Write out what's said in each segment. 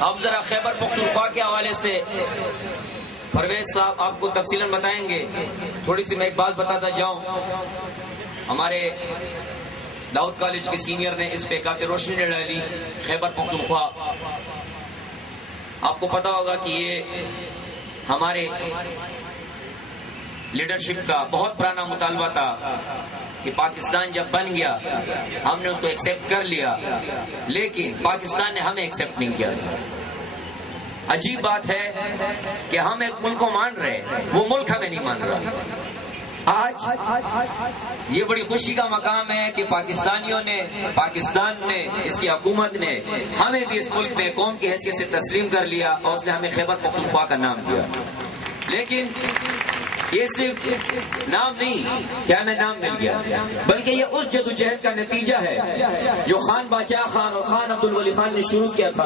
اب ذرا خیبر پختونخوا کے حوالے سے پرویز صاحب آپ کو تفصیلاً بتائیں گے. تھوڑی سی میں ایک بات بتاتا جاؤں. ہمارے داؤد کالج کے سینئر نے اس پہ کافی روشنی ڈالی. خیبر پختونخوا آپ کو پتا ہوگا کہ یہ ہمارے لیڈرشپ کا بہت پرانا مطالبہ تھا کہ پاکستان جب بن گیا ہم نے اس کو ایکسپٹ کر لیا، لیکن پاکستان نے ہمیں ایکسپٹ نہیں کیا. عجیب بات ہے کہ ہم ایک ملک کو مان رہے ہیں، وہ ملک ہمیں نہیں مان رہا. آج یہ بڑی خوشی کا مقام ہے کہ پاکستانیوں نے، پاکستان نے، اس کی حکومت نے ہمیں بھی اس ملک میں قوم کی حیثیت سے تسلیم کر لیا اور اس نے ہمیں خیبر پختونخوا کا نام دیا. لیکن یہ صرف نام نہیں کہ ہمیں نام مل گیا، بلکہ یہ اس جدوجہد کا نتیجہ ہے جو خان باچا خان اور خان عبد الولی خان نے شروع کیا تھا.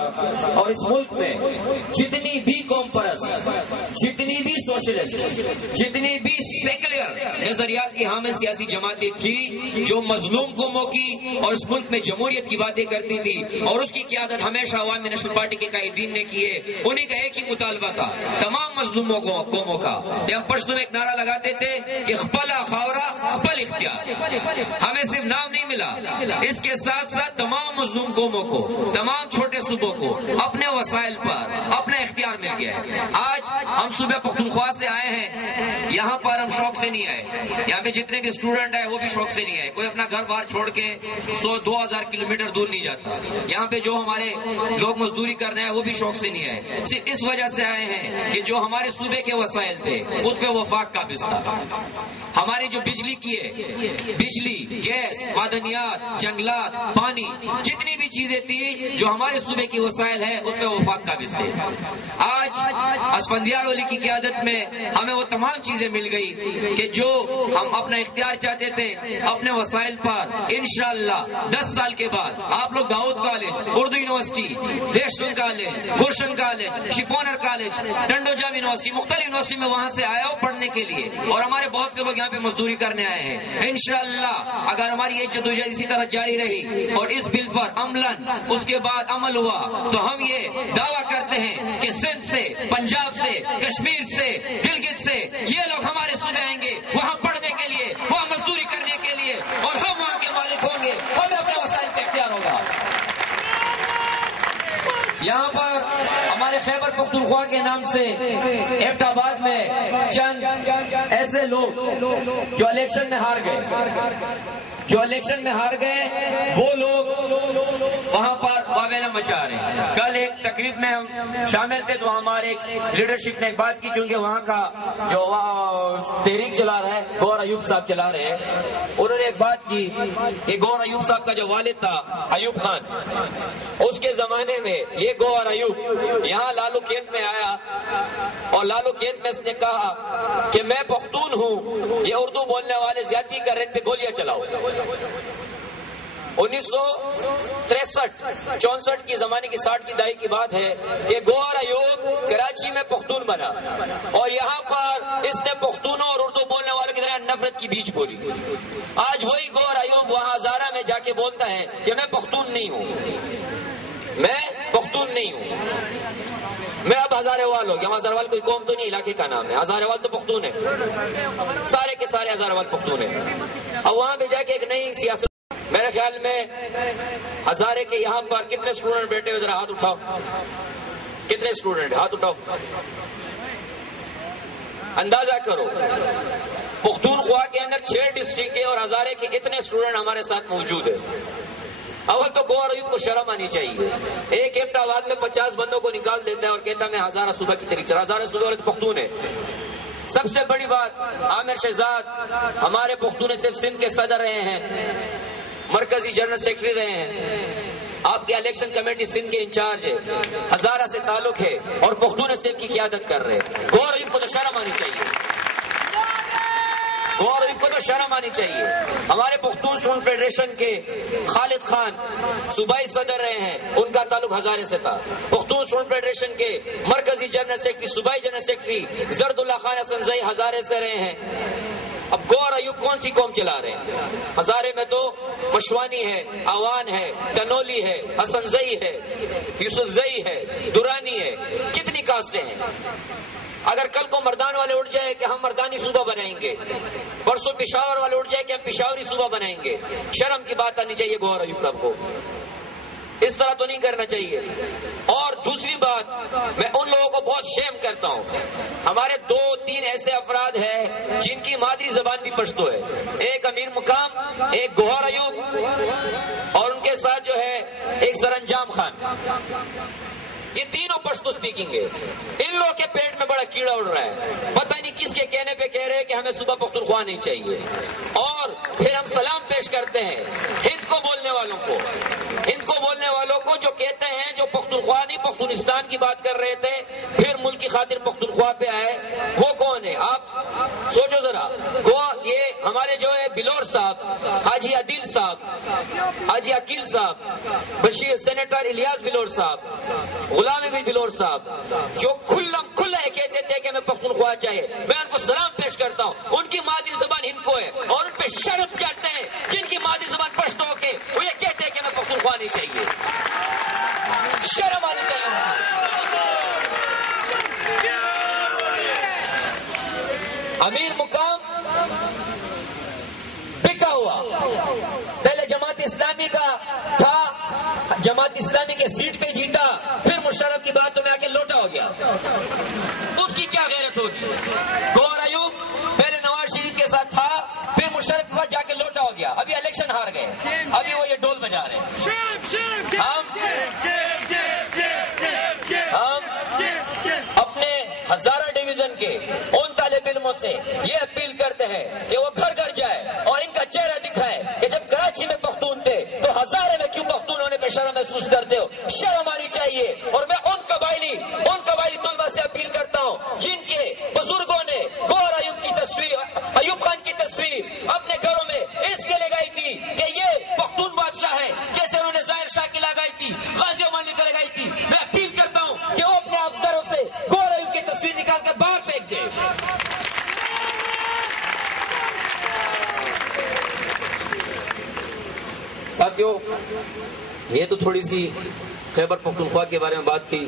اور اس ملک میں جتنی بھی قوم پرست، جتنی بھی سوشلسٹ، جتنی بھی سیکولر نظریات کی حامل سیاسی جماعتیں تھی جو مظلوم قوموں کی اور اس ملک میں جمہوریت کی باتیں کرتی تھی اور اس کی قیادت ہمیشہ عوامی نیشنل پارٹی کے قائدین نے کیے، انہیں کا ایک ہی مطالبہ تھا تمام مظلوموں کو، قوموں کا. ہم پشتو میں ایک نعرہ لگاتے تھے کہ خپلا خاورا خپل اختیار. ہمیں صرف نام نہیں ملا، اس کے ساتھ ساتھ تمام مظلوم قوموں کو، تمام چھوٹے صوبوں کو اپنے وسائل پر اپنا اختیار مل گیا ہے. آج ہم صوبہ پختونخوا سے آئے ہیں، یہاں پر ہم شوق سے نہیں آئے. یہاں پہ جتنے بھی اسٹوڈنٹ ہیں وہ بھی شوق سے نہیں آئے. کوئی اپنا گھر باہر چھوڑ کے 100-2000 کلومیٹر دور نہیں جاتا. یہاں پہ جو ہمارے لوگ مزدوری کر رہے ہیں وہ بھی شوق سے نہیں آئے. صرف اس وجہ سے آئے ہیں کہ جو ہمارے صوبے کے وسائل تھے اس پہ وفاق قابض تھا. ہماری جو بجلی کی ہے، بجلی، گیس، معدنیات، جنگلات، پانی، جتنی بھی چیزیں تھی جو ہمارے صوبے کی وسائل ہے اس پہ وفاق قابض تھے. آج اسفندیار ولی کی قیادت میں ہمیں وہ تمام چیزیں مل گئی کہ جو ہم اپنا اختیار چاہتے تھے اپنے وسائل پر. انشاءاللہ 10 سال کے بعد آپ لوگ داؤد کالج، اردو یونیورسٹی، دیشن کالج، گلشن کالج، شپونر کالج، ٹنڈوجا یونیورسٹی، مختلف یونیورسٹی میں وہاں سے آئے ہو پڑھنے کے لیے، اور ہمارے بہت سے لوگ یہاں پہ مزدوری کرنے آئے ہیں. انشاءاللہ اگر ہماری یہ جدوجہد اسی طرح جاری رہی اور اس بل پر عملاً اس کے بعد عمل ہوا تو ہم یہ دعویٰ کرتے ہیں کہ سندھ سے، پنجاب سے، کشمیر سے، گلگت سے یہ لوگ ہمارے صوبے آئیں گے وہاں پڑھنے کے لیے، وہاں مزدوری کرنے کے لیے، اور ہم وہاں کے مالک ہوں گے، ہمیں اپنے وسائل کا اختیار ہوگا. یہاں پر ہمارے خیبر پختونخوا کے نام سے ایبٹ آباد میں چند ایسے لوگ جو الیکشن میں ہار گئے، وہ لوگ وہاں پر واویلا مچا رہے ہیں. کل ایک تقریب میں ہم شامل تھے تو ہمارے ایک لیڈرشپ نے ایک بات کی، چونکہ وہاں کا جو تحریک چلا رہا ہے گور ایوب صاحب چلا رہے ہیں، انہوں نے ایک بات کی کہ گور ایوب صاحب کا جو والد تھا ایوب خان، اس کے زمانے میں یہ گور ایوب یہاں لالو کھیت میں آیا اور لالو کھیت میں اس نے کہا کہ میں پختون ہوں، یہ اردو بولنے والے زیادتی کر رہے ہیں، ان پہ گولیاں چلاؤ. 1963-64 کی زمانے کی 60 کی دہائی کی بات ہے کہ گور ایوب کراچی میں پختون بنا اور یہاں پر اس نے پختونوں اور اردو بولنے والوں کی طرح نفرت کی بیج بولی. آج وہی گور ایوب وہاں ہزارہ میں جا کے بولتا ہے کہ میں پختون نہیں ہوں، میں اب ہزارے وال ہو گیا. ہزارے کوئی قوم تو نہیں، علاقے کا نام ہے. ہزارے وال تو پختون ہے، سارے کے سارے ہزارے وال پختون ہے. اب وہاں پہ جا کے ایک نئی سیاست، میرے خیال میں ہزارے کے یہاں پر کتنے اسٹوڈنٹ بیٹھے ہوئے، ذرا ہاتھ اٹھاؤ. کتنے اسٹوڈنٹ؟ ہاتھ اٹھاؤ. اندازہ کرو پختونخوا کے اندر 6 ڈسٹرکٹ ہے اور ہزارے کے اتنے اسٹوڈنٹ ہمارے ساتھ موجود ہیں. اول تو گور ایوب کو شرم آنی چاہیے. ایک ایبٹ آباد میں 50 بندوں کو نکال دیتا ہے اور کہتا ہے میں ہزارہ صوبہ کی طریق چلا. ہزارہ صوبہ والے تو پختون ہے. سب سے بڑی بات، عامر شہزاد ہمارے پختون صرف سندھ کے صدر رہے ہیں، مرکزی جنرل سیکرٹری رہے ہیں، آپ کے الیکشن کمیٹی سندھ کے انچارج ہے، ہزارہ سے تعلق ہے اور پختون سندھ کی قیادت کر رہے ہیں. گور ایوب کو تو شرم آنی چاہیے، گور ایوب کو تو شرم آنی چاہیے. ہمارے پختون اسٹوڈنٹ فیڈریشن کے خالد خان صوبائی صدر رہے ہیں، ان کا تعلق ہزارے سے تھا. پختون اسٹوڈنٹ فیڈریشن کے مرکزی جنرل سیکرٹری، صوبائی جنرل سیکرٹری زرد اللہ خان حسن زئی ہزارے سے رہے ہیں. اب گور ایوب کون سی قوم چلا رہے ہیں؟ ہزارے میں تو مشوانی ہے، آوان ہے، تنولی ہے، حسن زئی ہے، یوسف زئی ہے، درانی ہے، کتنی کاسٹیں ہیں۔ اگر کل کو مردان والے اٹھ جائے کہ ہم مردانی صوبہ بنائیں گے، پرسوں پشاور والے اٹھ جائے کہ ہم پشاوری صوبہ بنائیں گے، شرم کی بات آنی چاہیے گور ایوب صاحب کو، اس طرح تو نہیں کرنا چاہیے۔ اور دوسری بات، میں ان لوگوں کو بہت شیم کرتا ہوں، ہمارے 2-3 ایسے افراد ہیں جن کی مادری زبان بھی پشتو ہے، ایک امیر مقام، ایک گوہر ایوب، اور ان کے ساتھ جو ہے ایک سرانجام خان، یہ تینوں پشتو سپیکنگ ہے۔ ان لوگوں کے پیٹ میں بڑا کیڑا اڑ رہا ہے، پتہ نہیں کس کے کہنے پہ کہہ رہے ہیں کہ ہمیں صوبہ پختونخوا نہیں چاہیے، اور پھر ہم سلام پیش کرتے ہیں ہند کو بولنے والوں کو، ہند کو بولنے والوں کو جو کہتے ہیں، جو پختونخوا نہیں پختونستان کی بات کر رہے تھے، پھر ملک کی خاطر پختونخوا پہ آئے، وہ کون ہے؟ آپ سوچو ذرا، یہ ہمارے جو ہے بلور صاحب، حاجی عدیل صاحب، حاجی عقیل صاحب، بشیر سینیٹر الیاس بلور صاحب، غلام ابن بلور صاحب، جو کھلا کہتے تھے کہ میں پختونخوا چاہیے، میں ان کو سلام پیش کرتا ہوں، ان کی مادری زبان ہند کو ہے، اور ان پہ شرم چڑھتے ہیں جن کی مادری زبان پشتو ہو کے وہ یہ کہتے ہیں کہ میں پختونخوا نہیں چاہیے، شرم آنی چاہیے۔ امیر مقام بکا ہوا، پہلے جماعت اسلامی کا تھا، جماعت اسلامی کے سیٹ پہ جیتا، پھر مشرف کی باتوں میں آ کے لوٹا ہو گیا، اس کی کیا غیرت ہوگی؟ گور ایوب پہلے نواز شریف کے ساتھ تھا، پھر مشرف کے بعد جا کے لوٹا ہو گیا، ابھی الیکشن ہار گئے، ابھی وہ یہ ڈول بجا رہے ہیں۔ ہم اپنے ہزارہ ڈویژن کے ان طالب علموں سے یہ اپیل کرتے ہیں کہ وہ گھر گھر جائے اور ان کا چہرہ دکھائے کہ جب کراچی میں پختون تھے تو ہزارے میں کیوں پختون ہونے پہ شرم محسوس کرتے ہو؟ شرم آنی چاہیے۔ اور میں ان قبائلی طلبہ سے اپیل کرتا ہوں جن کے بزرگوں نے گوہر ایوب کی تصویر، ایوب خان کی تصویر اپنے گھروں میں اس لیے لگائی تھی کہ یہ پختون بادشاہ ہے، جیسے انہوں نے ظاہر شاہ کی لگائی تھی، غازی عمانی کی لگائی تھی۔ میں اپیل کرتا ہوں کہ وہ اپنے آپ گھروں سے گوہر ایوب کی تصویر نکال کر باہر پھینک دے۔ ساتھیوں، یہ تو تھوڑی سی خیبر پختونخوا کے بارے میں بات تھی،